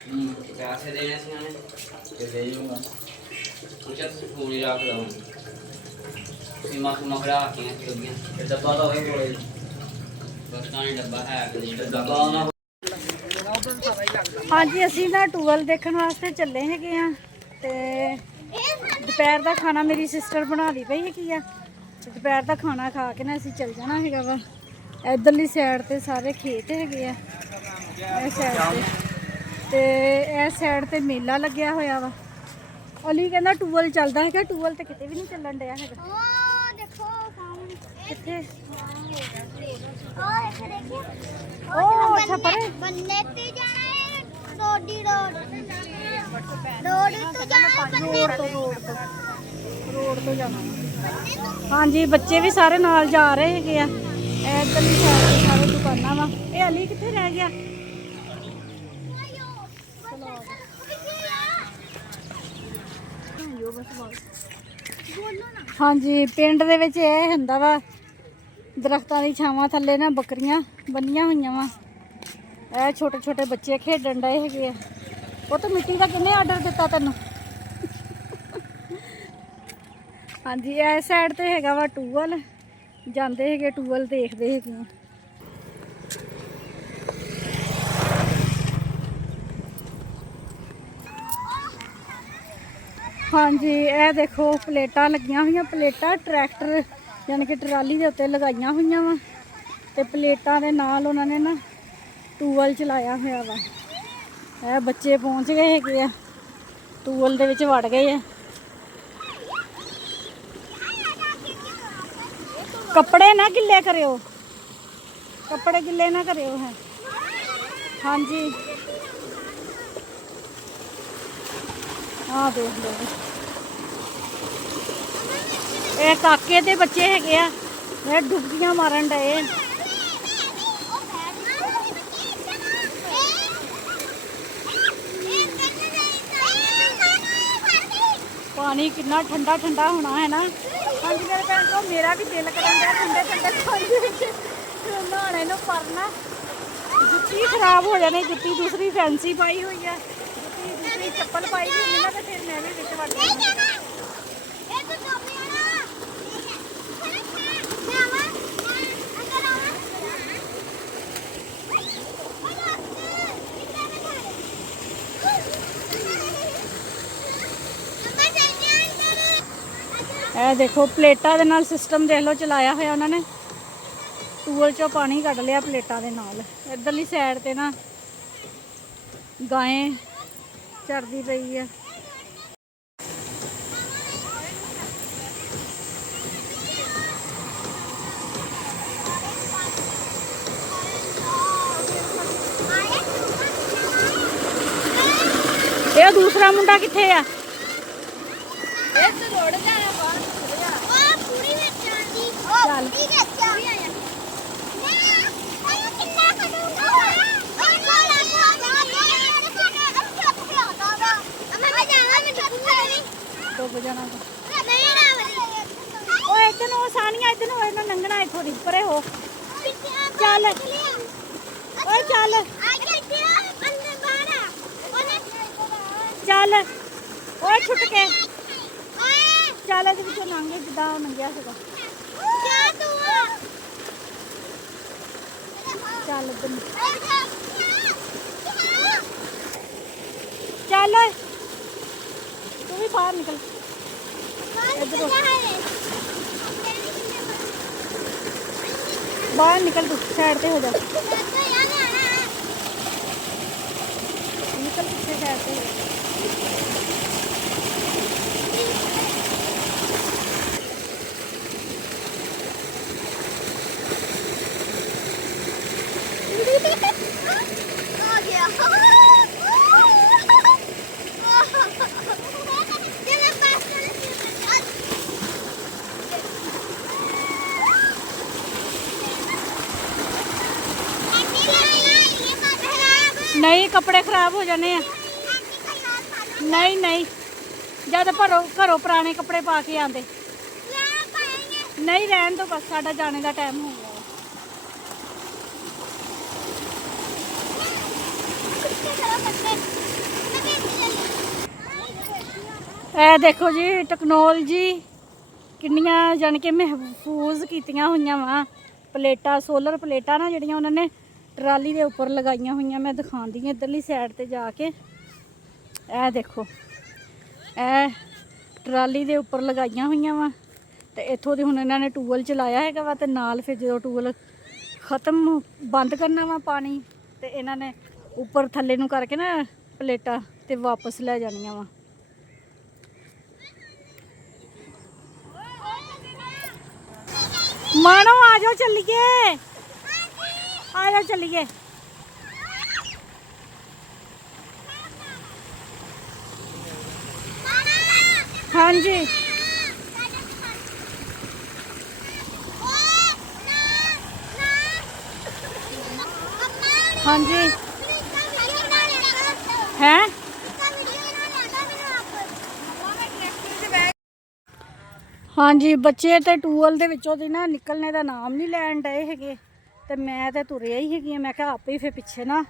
पैसे देने सी उन्हें ते दे दूंगा कुछ फोन ही रख लो सीमा सीमा खड़ा के लगियां डब्बा तो वही कोले बस का डब्बा है कि डब्बा ना हाँ जी असी ना टूअल देखने वास्ते चले हैगे आ ते दोपहर का खाना मेरी सिस्टर बना दी पई हैगी आ दोपहर का खाना खा के ना असी चल जाना हैगा वा इधरली साइड ते सारे खेत हैगे आ इस साइड ते इस साइड ते मेला लग्या होया वा अली कहंदा टूअल चलदा हैगा टूअल ते किते भी नहीं चलन दिया हैगा ओ देखो सामने किथे ओ अच्छा परे बनने ते जाना है रोडी रोड तो जाना रोड तो जाना हाँ जी बच्चे भी सारे नाल जा रहे हैगे आ इधरली साइड ते सारे दुकानां वा ए अली किथे रह गया हाँ जी पिंड दे विच इह हुंदा वा दरख्तां दी छावां थल्ले ना बकरियां बन्नियां होईयां वा ए छोटे छोटे बच्चे खेडण डए हैगे आ वो तो मिट्टी का किन्ने आर्डर दिता तैनूं हाँ जी इस साइड ते हैगा वा टूअल जांदे हैगे टूअल देखदे हैगे आ हाँ जी ये देखो प्लेटां लगियां हुई प्लेटां ट्रैक्टर यानी कि ट्राली के उत्ते लगाइया हुई वा ते प्लेटां दे नाल उन्होंने ना टूअल चलाया हुआ वा ए बच्चे पहुँच गए हैगे आ टूअल दे विच वड़ गए हैं कपड़े ना गिले करियो कपड़े गिले ना करियो है हाँ जी हाँ देख लो ये काके दे बच्चे हैगे आ डुबकियां मारन डए पानी कितना ठंडा ठंडा होना है ना हाँ जी मेरे भैन को मेरा भी दिल करन दिया ठंडे ठंडे पानी नहाने नूं पर ना जुत्ती खराब हो जानी जुत्ती दूसरी फैंसी पाई हुई है जुत्ती दूसरी चप्पल पाई हुई है ना तो फिर मैं भी विच वड़ जाऊंगी ए देखो प्लेटा दे नाल सिस्टम देख लो चलाया होया उन्होंने टूअल चो पानी कढ़ लिया प्लेटा दे नाल इधरली साइड ते ना गायें चरदी पई है ये दूसरा मुंडा किथे आ लंघना इथों दी परे हो चल ओए चल चल ओए छुट के चल इहदे विचों लंघ जिद्दां लंघिया सीगा चल चल ओए तू भी बाहर निकल इधर बाहर निकल तू साइड पे हो जा निकल पीछे साइड पे हो जा नहीं कपड़े खराब हो जाने हैं नहीं नहीं जब घरों पुराने कपड़े पा के आते नहीं रहन तो बस साडा जाने का टाइम हो गया। ਇਹ ਦੇਖੋ ਜੀ ਟੈਕਨੋਲੋਜੀ ਕਿੰਨੀਆਂ ਜਾਣੀ ਕਿ ਮਹਿਫੂਜ਼ ਕੀਤੀਆਂ ਹੋਈਆਂ ਵਾ। ਪਲੇਟਾਂ ਸੋਲਰ ਪਲੇਟਾਂ ਨਾ ਜਿਹੜੀਆਂ ਉਹਨਾਂ ਨੇ ਟਰਾਲੀ ਦੇ ਉੱਪਰ ਲਗਾਈਆਂ ਹੋਈਆਂ। ਮੈਂ ਦਿਖਾਉਂਦੀ ਹਾਂ ਇੱਧਰਲੀ ਸਾਈਡ ਤੇ ਜਾ ਕੇ। ਇਹ ਦੇਖੋ ਇਹ ਟਰਾਲੀ ਦੇ ਉੱਪਰ ਲਗਾਈਆਂ ਹੋਈਆਂ ਵਾ ਤੇ ਇੱਥੋਂ ਦੀ ਹੁਣ ਇਹਨਾਂ ਨੇ ਟੂਬਲ ਚਲਾਇਆ ਹੈਗਾ ਵਾ ਤੇ ਨਾਲ ਫਿਰ ਜਦੋਂ ਟੂਬਲ ਖਤਮ ਬੰਦ ਕਰਨਾ ਵਾ ਪਾਣੀ ਤੇ ਇਹਨਾਂ ਨੇ ਉੱਪਰ ਥੱਲੇ ਨੂੰ ਕਰਕੇ ਨਾ ਪਲੇਟਾਂ ਤੇ ਵਾਪਸ ਲੈ ਜਾਣੀਆਂ ਵਾ। ਮਾਣੋ ਆ ਜਾਓ ਚੱਲੀਏ, ਆ ਜਾਓ ਚੱਲੀਏ। ਹਾਂਜੀ ਹਾਂਜੀ ਹੈ। ਹਾਂਜੀ ਬੱਚੇ ਤੇ ਟੂਅਲ ਦੇ ਵਿੱਚੋਂ ਦੀ ਨਾ ਨਿਕਲਣੇ ਦਾ ਨਾਮ ਨਹੀਂ ਲੈਣ ਡਏ ਹੈਗੇ ਤੇ ਮੈਂ ਤੇ ਤੁਰਿਆ ਹੀ ਹੈਗੀ ਆ। ਮੈਂ ਕਿਹਾ ਆਪੇ ਹੀ ਫਿਰ ਪਿੱਛੇ ਨਾ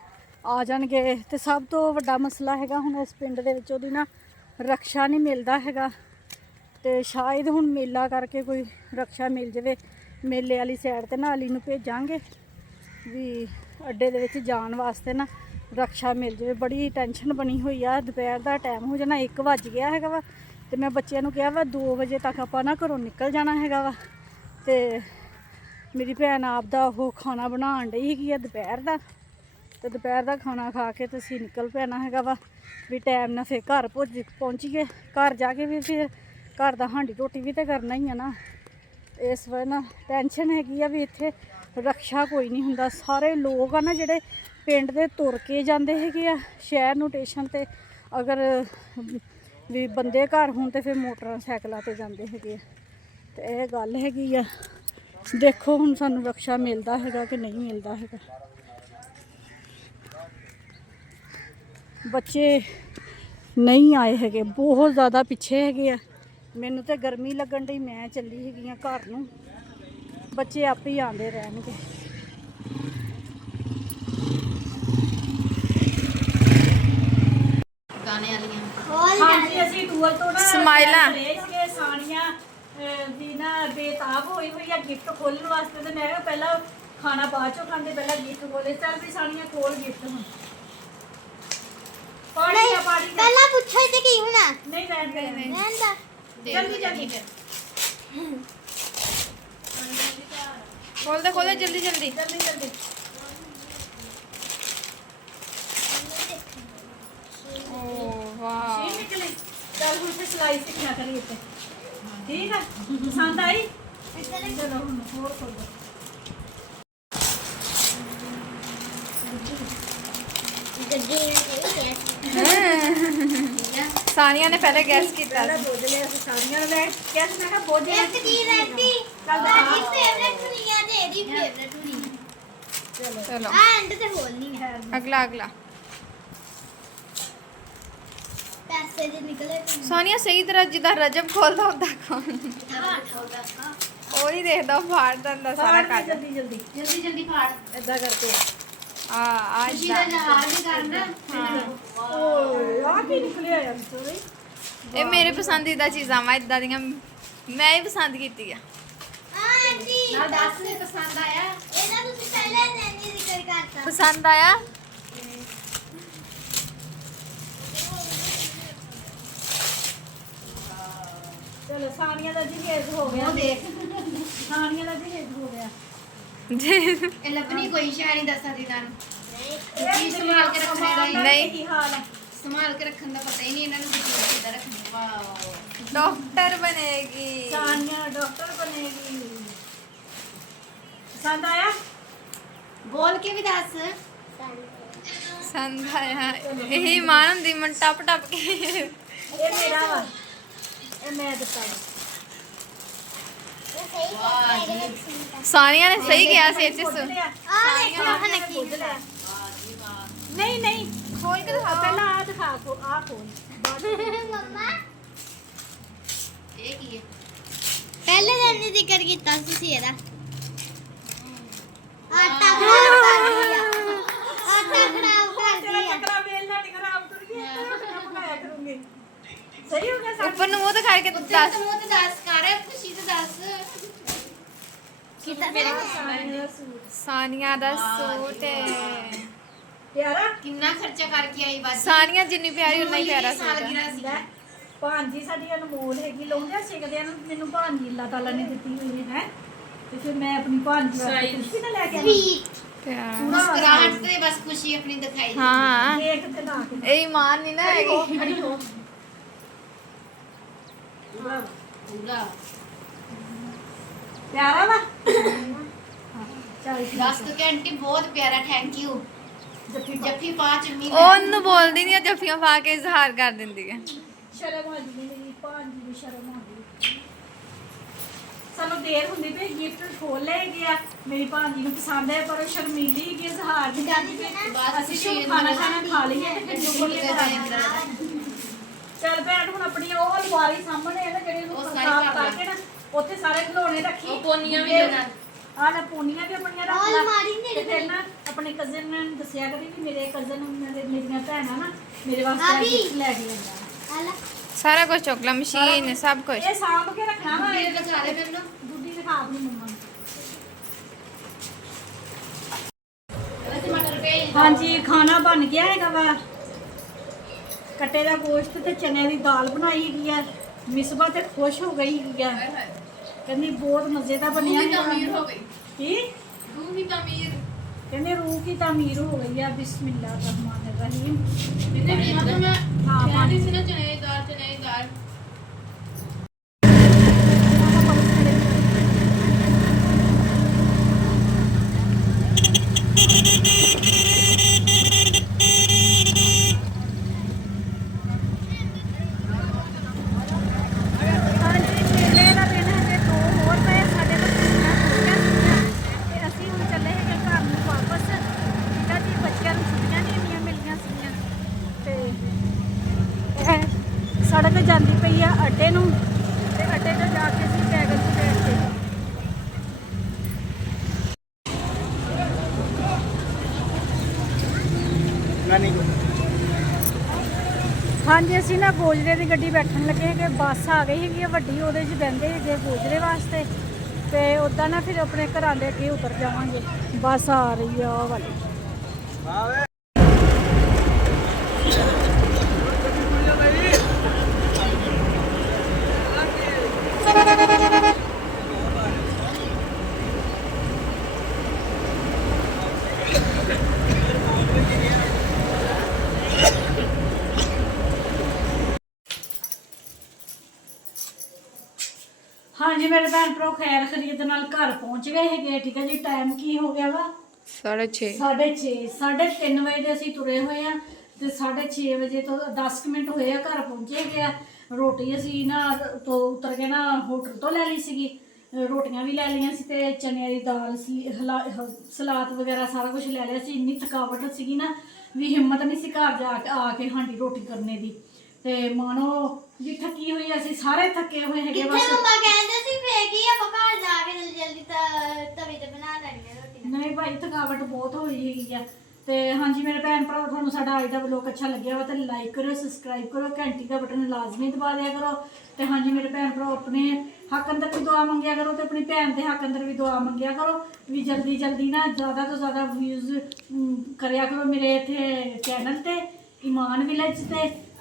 ਆ ਜਾਣਗੇ। ਤੇ ਸਭ ਤੋਂ ਵੱਡਾ ਮਸਲਾ ਹੈਗਾ ਹੁਣ ਇਸ ਪਿੰਡ ਦੇ ਵਿੱਚੋਂ ਦੀ ਨਾ ਰਕਸ਼ਾ ਨਹੀਂ ਮਿਲਦਾ ਹੈਗਾ ਤੇ ਸ਼ਾਇਦ ਹੁਣ ਮੇਲਾ ਕਰਕੇ ਕੋਈ ਰਕਸ਼ਾ ਮਿਲ ਜਾਵੇ। ਮੇਲੇ ਵਾਲੀ ਸਾਈਡ ਤੇ ਨਾ ਅਲੀ ਨੂੰ ਭੇਜਾਂਗੇ ਵੀ ਅੱਡੇ ਦੇ ਵਿੱਚ ਜਾਣ ਵਾਸਤੇ ਨਾ ਰਕਸ਼ਾ ਮਿਲ ਜਾਵੇ। ਬੜੀ ਟੈਨਸ਼ਨ ਬਣੀ ਹੋਈ ਆ। ਦੁਪਹਿਰ ਦਾ ਟਾਈਮ ਹੋ ਜਾਣਾ 1 ਵੱਜ ਗਿਆ ਹੈਗਾ ਵਾ ਤੇ ਮੈਂ ਬੱਚਿਆਂ ਨੂੰ ਕਿਹਾ ਵਾ 2 ਵਜੇ ਤੱਕ ਆਪਾਂ ਨਾ ਘਰੋਂ ਨਿਕਲ ਜਾਣਾ ਹੈਗਾ ਵਾ। ਤੇ ਮੇਰੀ ਭੈਣ ਆਪ ਦਾ ਉਹ ਖਾਣਾ ਬਣਾਉਣ ਡਈ ਹੈਗੀ ਆ ਦੁਪਹਿਰ ਦਾ ਤੇ ਦੁਪਹਿਰ ਦਾ ਖਾਣਾ ਖਾ ਕੇ ਤੇ ਅਸੀਂ ਨਿਕਲ ਪੈਣਾ ਹੈਗਾ ਵਾ ਵੀ ਟਾਈਮ ਨਾਲ ਫਿਰ ਘਰ ਪਹੁੰਚੀਏ। ਘਰ ਜਾ ਕੇ ਵੀ ਫਿਰ ਘਰ ਦਾ ਹਾਂਡੀ ਰੋਟੀ ਵੀ ਤਾਂ ਕਰਨਾ ਹੀ ਆ ਨਾ। ਇਸ ਵਜ੍ਹਾ ਨਾਲ ਟੈਨਸ਼ਨ ਹੈਗੀ ਆ ਵੀ ਇੱਥੇ ਰਕਸ਼ਾ ਕੋਈ ਨਹੀਂ ਹੁੰਦਾ। ਸਾਰੇ ਲੋਕ ਆ ਨਾ ਜਿਹੜੇ ਪਿੰਡ ਦੇ ਤੁਰ ਕੇ ਜਾਂਦੇ ਹੈਗੇ ਆ ਸ਼ਹਿਰ ਨੂੰ ਸਟੇਸ਼ਨ ਤੇ। ਅਗਰ ਵੀ ਬੰਦੇ ਘਰ ਹੋਣ ਤੇ ਫਿਰ ਮੋਟਰਸਾਈਕਲਾਂ ਤੇ ਜਾਂਦੇ ਹੈਗੇ ਆ ਤੇ ਇਹ ਗੱਲ ਹੈਗੀ ਆ। ਦੇਖੋ ਹੁਣ ਸਾਨੂੰ ਰਕਸ਼ਾ ਮਿਲਦਾ ਹੈਗਾ ਕਿ ਨਹੀਂ ਮਿਲਦਾ ਹੈਗਾ। ਬੱਚੇ ਨਹੀਂ ਆਏ ਹੈਗੇ, ਬਹੁਤ ਜ਼ਿਆਦਾ ਪਿੱਛੇ ਹੈਗੇ ਆ। ਮੈਨੂੰ ਤੇ ਗਰਮੀ ਲੱਗਣ ਡਈ, ਮੈਂ ਚੱਲੀ ਹੈਗੀ ਆ ਘਰ ਨੂੰ। ਬੱਚੇ ਆਪੇ ਹੀ ਆਉਂਦੇ ਰਹਿਣਗੇ। ਗਾਣੇ ਵਾਲੀਆਂ ਹਾਂਜੀ ਅਸੀਂ ਟੂਰ ਤੋਂ ਨਾ ਸਮਾਈਲਾਂ ਸੀਗੇ ਸਾਨੀਆਂ ਵੀ ਨਾ ਬੇਤਾਬ ਹੋਈ ਹੋਈ ਆ ਗਿਫਟ ਖੋਲਣ ਵਾਸਤੇ ਤੇ ਮੈਂ ਕਿਹਾ ਪਹਿਲਾਂ ਖਾਣਾ ਬਾਅਦ ਚੋਂ ਖਾਂਦੇ ਪਹਿਲਾਂ ਗਿਫਟ ਖੋਲੇ। ਚੱਲ ਵੀ ਸਾਨੀਆਂ ਖੋਲ ਗਿਫਟ ਹੁਣ। ਪਾਣੀ ਆ ਪਾਣੀ ਦਾ। ਪਹਿਲਾਂ ਪੁੱਛੋ ਤੇ ਕੀ ਹੋਣਾ ਨਹੀਂ ਰਹਿਣ ਦੇ ਰਹਿੰਦਾ ਜਲਦੀ ਜਲਦੀ ਖੋਲ ਦੇ ਜਲਦੀ ਜਲਦੀ। ਜਲਦੀ ਜਲਦੀ। ਓ ਵਾਹ ਸ਼ੀਟ ਨਿਕਲੀ। ਚੱਲ ਹੁਣ ਤੇ ਸਿਲਾਈ ਸਿੱਖਿਆ ਕਰੀ ਇੱਥੇ। ਠੀਕ ਆ ਪਸੰਦ ਆਈ? ਚਲੋ ਹੁਣ ਹੋਰ ਖੋਲੋ। ਸਾਨੀਆ ਨੇ ਪਹਿਲੇ ਗੈਸ ਕੀਤਾ ਪਹਿਲਾਂ ਬੋਝ ਲਿਆ ਸੀ ਸਾਨੀਆਂ ਨੇ। ਕਿਹਾ ਸੀ ਮੈਂ ਕਿਹਾ ਬੋਝ ਲਿਆ ਇੱਕ ਕੀ ਰਹਿਤੀ ਸਾਡੀ ਫੇਵਰੇਟ ਹੁਣੀ ਆ ਤੇ ਇਹਦੀ ਫੇਵਰੇਟ ਹੁਣੀ ਆ। ਚਲੋ ਆ ਐਂਡ ਤੇ ਖੋਲਣੀ ਹੈ ਅਗਲਾ ਪੈਸੇ ਦੇ ਨਿਕਲੇ ਸਾਨੀਆ ਸਹੀ ਤਰ੍ਹਾਂ ਜਿੱਦਾਂ ਰਜਬ ਖੋਲਦਾ ਹੁੰਦਾ ਕੌਣ ਉਹ ਹੀ ਦੇਖਦਾ ਫਾੜ ਦਿੰਦਾ ਸਾਰਾ ਕੱਟ। ਜਲਦੀ ਜਲਦੀ ਜਲਦੀ ਜਲਦੀ ਫਾੜ। ਏਦਾਂ ਕਰਕੇ। ਆ ਖੁਸ਼ੀ ਦਾ ਜਹਾਜ਼ ਨਹੀਂ ਕਰਨਾ। ਓਏ ਆ ਕੀ ਨਿਕਲਿਆ ਯਾਰ ਸੋਰੀ। ਇਹ ਮੇਰੇ ਪਸੰਦੀਦਾ ਚੀਜ਼ਾਂ ਵਾ ਇਦਾਂ ਦੀਆਂ ਮੈਂ ਹੀ ਪਸੰਦ ਕੀਤੀ ਆ। ਆਂਟੀ ਨਾਲ ਦੱਸ ਨਹੀਂ ਪਸੰਦ ਆਇਆ। ਇਹਦਾ ਤੁਸੀਂ ਪਹਿਲਾਂ ਨੈਨੀ ਜ਼ਿਕਰ ਕਰਤਾ ਪਸੰਦ ਆਇਆ? ਚਲੋ ਸਾਨੀਆ ਦਾ ਜਹੇਜ਼ ਹੋ ਗਿਆ। ਉਹ ਦੇਖ ਸਾਨੀਆ ਦਾ ਜਹੇਜ਼ ਹੋ ਗਿਆ। ਇਹ ਲੱਭਣੀ ਕੋਈ ਸ਼ੈ ਨਹੀਂ ਦੱਸਦੀ ਤੁਹਾਨੂੰ। ਕੀ ਸੰਭਾਲ ਕੇ ਰੱਖਣੇ ਦਾ ਹੀ ਨਹੀਂ। ਕੀ ਹਾਲ ਹੈ? ਸੰਭਾਲ ਕੇ ਰੱਖਣ ਦਾ ਪਤਾ ਹੀ ਨਹੀਂ ਇਹਨਾਂ ਨੂੰ ਕਿੱਦਾਂ ਰੱਖਣੀ। ਵਾਓ ਡਾਕਟਰ ਬਣੇਗੀ। ਸਾਨੀਆ ਡਾਕਟਰ ਬਣੇਗੀ। ਪਸੰਦ ਆਇਆ? ਬੋਲ ਕੇ ਵੀ ਦੱਸ। ਪਸੰਦ ਆਇਆ। ਇਹੀ ਮਾਨ ਹੁੰਦੀ ਮਨ ਟੱਪ ਟੱਪ ਕੇ। ਇਹ ਮੇਰਾ ਵਾ। ਇਹ ਮੈਂ ਦਿੱਤਾ ਵਾ। ਵਾਹ ਜੀ ਸਾਨੀਆ ਨੇ ਸਹੀ ਕਿਹਾ ਸੀ ਇੱਥੇ ਖੁਦ ਲਿਆ। ਆ ਦੇਖੋ ਹਨੇ ਕੀ ਖੁਦ ਲਿਆ। ਨਹੀਂ ਨਹੀਂ ਖੋਲ ਕੇ ਦਿਖਾਓ। ਪਹਿਲਾਂ ਆ ਦਿਖਾ ਕੋ ਆ ਖੋਲ। ਮੰਮਾ ਇਹ ਕੀ ਹੈ? ਪਹਿਲੇ ਨੈਨੀ ਜ਼ਿਕਰ ਕੀਤਾ ਸੀ ਇਹਦਾ ਆਟਾ ਖਰਾਬ ਕਰ ਦਿਆ ਆਟਾ ਖਰਾਬ ਕਰ ਤੇਰਾ ਦਿਆ ਚੱਕਰਾ ਵੇਲ ਨਾ ਖਰਾਬ ਕਰੀਏ। ਮੈਂ ਪਕਾਇਆ ਕਰੂੰਗੀ। ਸਹੀ ਹੋ ਗਿਆ ਸੱਚ? ਉੱਪਰ ਨੂੰ ਮੂੰਹ ਦਿਖਾ ਕੇ ਉੱਤੇ ਦੱਸ ਤਾਂ ਮੂੰਹ ਤੇ ਦੱਸ ਕਰ ਖੁਸ਼ੀ ਤੇ ਦੱਸ ਕਿਤਾ ਮੇਰੇ ਸਾਨੀਆ ਦਾ ਸੂਟ ਸਾਨੀਆ ਦਾ ਸੂਟ ਹੈ ਪਿਆਰਾ ਕਿੰਨਾ ਖਰਚਾ ਕਰਕੇ ਆਈ ਬਾਜੀ ਸਾਨੀਆ ਜਿੰਨੀ ਪਿਆਰੀ ਉਨਾ ਹੀ ਪਿਆਰਾ ਸੂਟ ਹੈ ਸਾਲਗਿਰਾ ਸੀ ਲੈ ਭਾਂਜੀ ਸਾਡੀ ਅਨਮੋਲ ਹੈਗੀ ਲਾਉਂਦੇ ਸਿੱਖਦੇ ਨੂੰ ਮੈਨੂੰ ਭਾਂਜੀ ਅੱਲਾਹ ਤਾਲਾ ਨੇ ਦਿੱਤੀ ਹੋਈ ਹੈ ਤੇ ਫਿਰ ਮੈਂ ਆਪਣੀ ਭਾਂਜੀ ਵਾਸਤੇ ਖੁਸ਼ੀ ਨਾਲ ਲੈ ਕੇ ਆਈ ਸਵੀਟ ਪਿਆਰਾ ਮੁਸਕਰਾਹਟ ਤੇ ਬਸ ਖੁਸ਼ੀ ਆਪਣੀ ਦਿਖਾਈ ਹਾਂ ਦੇਖ ਤੇ ਲਾ ਕੇ ਇਹ ਇਮਾਨ ਨਹੀਂ ਨਾ ਹੈਗੀ ਖੜੀ ਹੋ ਪੂਰਾ ਪਿਆਰਾ ਵਾ ਚੱਲ ਠੀਕ ਬਸ ਤੂੰ ਆਂਟੀ ਬਹੁਤ ਪਿਆਰਾ ਥੈਂਕ ਯੂ ਜੱਫੀ ਪਾ ਜੱਫੀ ਪਾ ਚੁੰਨੀ ਉਹ ਉਹਨੂੰ ਬੋਲਦੀ ਨਹੀਂ ਜੱਫੀਆਂ ਪਾ ਕੇ ਇਜ਼ਹਾਰ ਕਰ ਦਿੰਦੀ ਹੈ ਸ਼ਰਮ ਆ ਜੀ ਮੇਰੀ ਭਾਂਜੀ ਦੀ ਸ਼ਰਮ ਆ ਗਈ ਸਾਨੂੰ ਦੇਰ ਹੁੰਦੀ ਪਈ ਗਿਫਟ ਖੋਲ ਲੈ ਗਿਆ ਮੇਰੀ ਭਾਂਜੀ ਨੂੰ ਪਸੰਦ ਹੈ ਪਰ ਉਹ ਸ਼ਰਮੀਲੀ ਕਿ ਇਜ਼ਹਾਰ ਨਹੀਂ ਕਰਦੀ ਪਈ। ਬਸ ਅਸੀਂ ਖੁਸ਼ੀ ਤਾਂ ਖਾਣਾ ਖਾ ਲਈਏ ਤੇ ਫਿਰ ਜੁਗਲ ਲੈ ਚੱਲ ਭੈਣ ਹੁਣ ਆਪਣੀ ਉਹ ਅਲਮਾਰੀ ਸਾਹਮਣੇ ਹੈ ਨਾ ਜਿਹੜੀ ਉਹ ਨੂੰ ਸਾਰੀ ਸਾਫ਼ ਭਰ ਲੈ। ਕਰਕੇ ਨਾ ਉੱਥੇ ਸਾਰੇ ਖਿਡੌਣੇ ਰੱਖੀ ਉਹ ਪੋਨੀਆਂ ਵੀ ਤੇ- ਨਾਲ। ਆਹ ਲੈ ਪੋਨੀਆਂ ਵੀ ਆਪਣੀਆਂ ਰੱਖ ਉਹ ਲੈ ਅਲਮਾਰੀ ਨੀ ਤੇ ਫਿਰ ਨਾ ਆਪਣੇ ਕਜ਼ਨ ਨੂੰ ਦੱਸਿਆ ਕਰੀ ਕਿ ਮੇਰੇ ਕਜ਼ਨ ਮੇਰੀਆਂ ਭੈਣਾਂ ਨਾ ਮੇਰੇ ਵਾਸਤੇ ਆਬੀ। ਗਿਫਟ ਲੈ ਕੇ ਆਉਂਦਾ ਆਲਾ ਸਾਰਾ ਕੁਝ ਚੋਕਲਾ ਮਸ਼ੀਨ ਸਭ ਕੁਝ ਇਹ ਸਾਂਭ ਕੇ ਰੱਖਣਾ ਵਾ ਮੇਰੇ ਦਿਖਾ ਦੇ ਮੈਨੂੰ ਦੁੱਧੀ ਦਿਖਾ ਆਪਣੀ ਮੰਮਾ ਨੂੰ ਅਸੀਂ ਮਟਰ ਭੇਜ ਹਾਂਜੀ ਖਾਣਾ ਬਣ ਗਿਆ ਹੈਗਾ ਵਾ ਕੱਟੇ ਦਾ ਗੋਸ਼ਤ ਤੇ ਚਨੇ ਦੀ ਦਾਲ ਬਣਾਈ ਹੈਗੀ ਆ ਮਿਸਬਾ ਤੇ ਖੁਸ਼ ਹੋ ਗਈ ਹੈਗੀ ਆ ਕਹਿੰਦੀ ਬਹੁਤ ਮਜ਼ੇ ਦਾ ਬਣਿਆ ਹੈਗਾ ਵਾ। ਗਈ ਕੀ ਤੂੰ ਵੀ ਤਮੀਰ ਕਹਿੰਦੇ ਰੂਹ ਕੀ ਤਾਮੀਰ ਹੋ ਗਈ ਆ ਬਿਸਮਿल्लाह रहमान रहीम ਇਹਨੇ ਵੀ ਮਤਲਬ ਮੈਂ ਹਾਂ ਕਹਿੰਦੀ ਸੀ ਨਾ ਚਨੇ ਦੀ ਦਾਲ ਹਾਂਜੀ ਮੇਲੇ ਦਾ ਦਿਨ ਹਜੇ 2 ਹੋਰ ਪਏ ਸਾਡੇ ਕੋਲ ਛੁੱਟੀਆਂ ਹੋਈਆਂ ਸੀਗੀਆਂ ਤੇ ਅਸੀਂ ਹੁਣ ਚੱਲੇ ਹੈਗੇ ਘਰ ਨੂੰ ਵਾਪਸ ਠੀਕ ਆ ਜੀ ਬੱਚਿਆਂ ਨੂੰ ਛੁੱਟੀਆਂ ਨਹੀਂ ਇੰਨੀਆਂ ਮਿਲੀਆਂ ਸੀਗੀਆਂ ਤੇ ਇਹ ਸੜਕ ਜਾਂਦੀ ਪਈ ਆ ਅੱਡੇ ਨੂੰ ਤੇ ਅੱਡੇ ਤੋਂ ਜਾ ਕੇ ਅਸੀਂ ਬੈਗਨ 'ਚ ਬੈਠਦੇ ਹਾਂਜੀ ਅਸੀਂ ਨਾ ਗੋਜਰੇ ਦੀ ਗੱਡੀ ਬੈਠਣ ਲੱਗੇ ਹੈਗੇ ਬੱਸ ਆ ਗਈ ਹੈਗੀ ਆ ਵੱਡੀ ਉਹਦੇ 'ਚ ਬਹਿੰਦੇ ਹੈਗੇ ਗੋਜਰੇ ਵਾਸਤੇ ਤੇ ਉੱਦਾਂ ਨਾ ਫਿਰ ਆਪਣੇ ਘਰਾਂ ਦੇ ਅੱਗੇ ਉਤਰ ਜਾਵਾਂਗੇ ਬੱਸ ਆ ਰਹੀ ਆ ਉਹ ਵਾਲੀ ਹਾਂਜੀ ਮੇਰੇ ਭੈਣ ਭਰਾ ਖੈਰ ਖਰੀਦ ਦੇ ਨਾਲ ਘਰ ਪਹੁੰਚ ਗਏ ਹੈਗੇ ਠੀਕ ਹੈ ਜੀ ਟਾਈਮ ਕੀ ਹੋ ਗਿਆ ਵਾ 6:30 3:30 ਵਜੇ ਦੇ ਅਸੀਂ ਤੁਰੇ ਹੋਏ ਆ ਤੇ 6:30 ਵਜੇ ਤੋਂ 10 ਮਿੰਟ ਹੋਏ ਆ ਘਰ ਪਹੁੰਚੇ ਗਏ ਆ ਰੋਟੀ ਅਸੀਂ ਨਾ ਤੋਂ ਉਤਰ ਕੇ ਨਾ ਹੋਟਲ ਤੋਂ ਲੈ ਲਈ ਸੀਗੀ ਰੋਟੀਆਂ ਵੀ ਲੈ ਲਈਆਂ ਸੀ ਤੇ ਚਨਿਆਂ ਦੀ ਦਾਲ ਸੀ ਸਲਾਦ ਵਗੈਰਾ ਸਾਰਾ ਕੁਝ ਲੈ ਲਿਆ ਸੀ ਇੰਨੀ ਥਕਾਵਟ ਸੀਗੀ ਨਾ ਵੀ ਹਿੰਮਤ ਨਹੀਂ ਸੀ ਘਰ ਜਾ ਕੇ ਆ ਕੇ ਹਾਂਡੀ ਰੋਟੀ ਕਰਨੇ ਦੀ ਤੇ ਮਾਨੋ ਵੀ ਥੱਕੀ ਹੋਈ ਅਸੀਂ ਸਾਰੇ ਥੱਕੇ ਹੋਏ ਹੈਗੇ ਕਿੱਥੇ ਬਸ ਮੰਮਾ ਕਹਿੰਦੇ ਸੀ ਫੇਰ ਕੀ ਆਪਾਂ ਘਰ ਜਾ ਕੇ ਜਲਦੀ ਜਲਦੀ ਤਵੇ ਤੇ ਬਣਾ ਲੈਣੀ ਹੈ ਰੋਟੀ ਨਹੀਂ ਭਾਈ ਥਕਾਵਟ ਬਹੁਤ ਹੋਈ ਹੈਗੀ ਆ ਤੇ ਹਾਂਜੀ ਮੇਰੇ ਭੈਣ ਭਰਾ ਤੁਹਾਨੂੰ ਸਾਡਾ ਅੱਜ ਦਾ ਵਲੋਗ ਅੱਛਾ ਲੱਗਿਆ ਵਾ ਤੇ ਲਾਈਕ ਕਰੋ ਸਬਸਕ੍ਰਾਈਬ ਕਰੋ ਘੰਟੀ ਦਾ ਬਟਨ ਲਾਜ਼ਮੀ ਦਬਾ ਦਿਆ ਕਰੋ ਤੇ ਹਾਂਜੀ ਮੇਰੇ ਭੈਣ ਭਰਾ ਆਪਣੇ ਹੱਕ ਅੰਦਰ ਵੀ ਦੁਆ ਮੰਗਿਆ ਕਰੋ ਤੇ ਆਪਣੀ ਭੈਣ ਦੇ ਹੱਕ ਅੰਦਰ ਵੀ ਦੁਆ ਮੰਗਿਆ ਕਰੋ ਵੀ ਜਲਦੀ ਜਲਦੀ ਨਾ ਜ਼ਿਆਦਾ ਤੋਂ ਜ਼ਿਆਦਾ ਵਿਊਜ਼ ਕਰਿਆ ਕਰੋ ਮੇਰੇ ਇੱਥੇ ਚੈਨਲ ਤੇ ਇਮਾਨ ਵਿਲੇਜ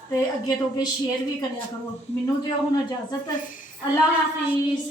ਤੇ ਅੱਗੇ ਤੋਂ ਅੱਗੇ ਸ਼ੇਅਰ ਵੀ ਕਰਿਆ ਕਰੋ ਮੈਨੂੰ ਦਿਓ ਹੁਣ ਇਜਾਜ਼ਤ ਅੱਲਾ ਹਾਫਿਜ਼।